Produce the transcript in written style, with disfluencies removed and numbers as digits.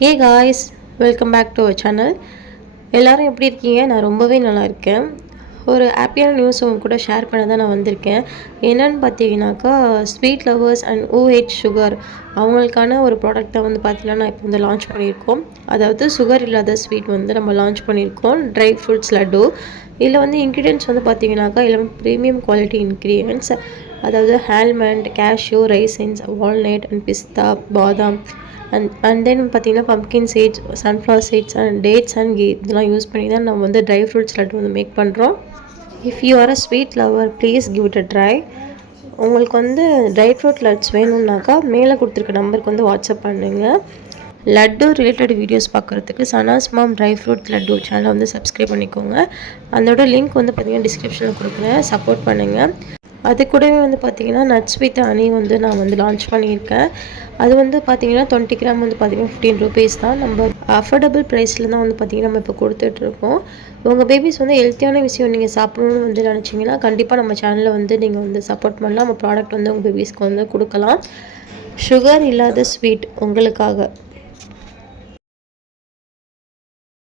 Hey guys, welcome back to our channel. எல்லாரும் எப்படி இருக்கீங்க? நான் ரொம்பவே நல்லா இருக்கேன். ஒரு ஹாப்பியான நியூஸ் உங்க கூட ஷேர் பண்ண தான் நான் வந்திருக்கேன். என்னன்னு பார்த்தீங்கன்னாக்கா sweet lovers and OH sugar அவங்களுக்கான ஒரு ப்ராடக்ட்டை வந்து பார்த்தீங்கன்னா நான் இப்போ வந்து லான்ச் பண்ணியிருக்கோம். அதாவது சுகர் இல்லாத ஸ்வீட் வந்து நம்ம லான்ச் பண்ணியிருக்கோம். Dry fruits laddu. இதில் வந்து இன்க்ரீடியன்ட்ஸ் வந்து பார்த்தீங்கன்னாக்கா எல்லாமே ப்ரீமியம் குவாலிட்டி இன்க்ரீடியன்ட்ஸ். அதாவது almond, cashew, raisins, walnut and pista, badam and then பார்த்தீங்கன்னா pumpkin seeds, sunflower seeds and dates and ghee இதெல்லாம் யூஸ் பண்ணி தான் நம்ம வந்து ட்ரை ஃப்ரூட்ஸ் லட்டு வந்து மேக் பண்ணுறோம். If you are a sweet lover please give it a try. உங்களுக்கு வந்து ட்ரை ஃப்ரூட் லட்ஸ் வேணும்னாக்கா மேலே கொடுத்துருக்க நம்பருக்கு வந்து வாட்ஸ்அப் பண்ணுங்கள். லட்டு ரிலேட்டட் வீடியோஸ் பார்க்குறதுக்கு சனாஸ் மாம் ட்ரை ஃப்ரூட் லட்டு சேனலை வந்து சப்ஸ்கிரைப் பண்ணிக்கோங்க. அதோட லிங்க் வந்து பார்த்தீங்கன்னா டிஸ்கிரிப்ஷனில் கொடுக்குறேன், சப்போர்ட் பண்ணுங்கள். அது கூடவே வந்து பார்த்திங்கன்னா நட்ஸ் வித் ஹனி வந்து நான் வந்து லான்ச் பண்ணியிருக்கேன். அது வந்து பார்த்திங்கன்னா 20 கிராம் வந்து பார்த்திங்கன்னா 15 ருபீஸ் தான். நம்ம அஃபோர்டபுள் ப்ரைஸில் தான் வந்து பார்த்திங்கன்னா நம்ம இப்போ கொடுத்துட்ருக்கோம். உங்கள் பேபிஸ் வந்து ஹெல்த்தியான விஷயம் நீங்கள் சாப்பிடணும்னு வந்து நினச்சிங்கன்னா கண்டிப்பாக நம்ம சேனலில் வந்து நீங்கள் வந்து சப்போர்ட் பண்ணலாம். நம்ம ப்ராடக்ட் வந்து உங்கள் பேபிஸ்க்கு வந்து கொடுக்கலாம். சுகர் இல்லாத ஸ்வீட் உங்களுக்காக.